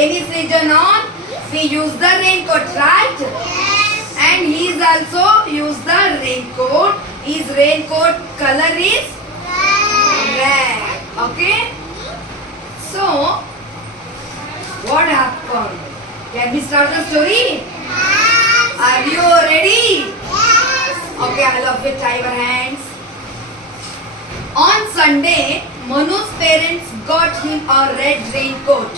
rainy season on, we use the raincoat, right? And he is also use the raincoat. His raincoat color is red. Okay? So, what happened? Can we start the story? Are you ready? Okay, I love it. Tie your hands. On Sunday, Manu's parents got him a red raincoat.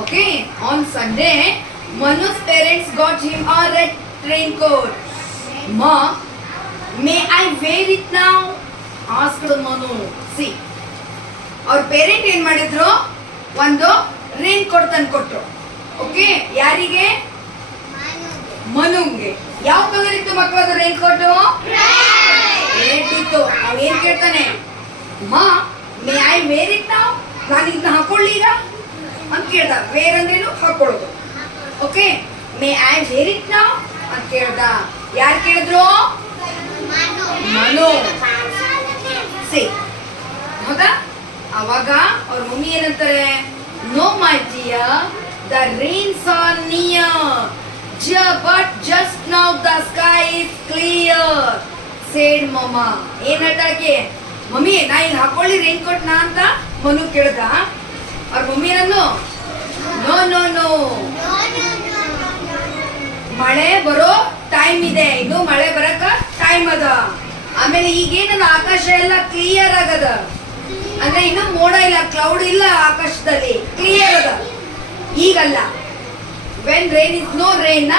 Okay, on Sunday, Manu's parents got him a red raincoat. Ma, may I wear it now? Asked Manu. See, ಅವ್ರ parent ಏನ್ ಮಾಡಿದ್ರು, ಒಂದು rain coat ತಂದು ಕೊಟ್ರು. Okay, ಯಾರಿಗೆ? ಮನುಗೆ. ಯಾವ colour ಇತ್ತು ಮಕ್ಕಳದು ರೈನ್ ಕೋಟ್? ರೆಡ್ ಇತ್ತು. ಅವ್ ಏನ್ ಕೇಳ್ತಾನೆ, ಮಾ ಮೇ ಐ ವೇರ್ ಇಟ್ ನಾವು, ನಾನು ಇದನ್ನ ಹಾಕೊಳ್ಳಿ ಈಗ ಅಂತ ಕೇಳ್ದ. ವೇರ್ ಅಂದ್ರೇನು? ಹಾಕೊಳ್ಳೋದು. Okay, may I where it ನಾವು ಅಂತ ಕೇಳ್ದ. ಯಾರು ಕೇಳಿದ್ರು? ಮನು. ಸಿ, ಹೌದಾ? ಅವಾಗ ಅವ್ರ ಮಮ್ಮಿ ಏನಂತಾರೆ, no my dear, the rains are near, but just now the sky is clear said mamma. ಏನ್ ಹೇಳ್ತಾಳಕ್ಕೆ, ಮಮ್ಮಿ ನಾ ಈಗ ಹಾಕೊಳ್ಳಿ ರೈನ್ ಕೋಟ್ ನಾ ಅಂತ ಮನು ಕೇಳ್ದ. ಅವ್ರ ಮಮ್ಮಿ ಏನಂದು, ನೋ ನೋ ನೋ, ಮಳೆ ಬರೋ ಟೈಮ್ ಇದೆ, ಇನ್ನು ಮಳೆ ಬರಕ ಟೈಮ್ ಅದ. ಆಮೇಲೆ ಈಗೇನದ ಆಕಾಶ ಎಲ್ಲ ಕ್ಲಿಯರ್ ಆಗದ, ಅಂದ್ರೆ ಇನ್ನು ಮೋಡ ಇಲ್ಲ, ಕ್ಲೌಡ್ ಇಲ್ಲ ಆಕಾಶದಲ್ಲಿ, ಕ್ಲಿಯರ್ ಅದ. ಈಗಲ್ಲ, when rain is no rain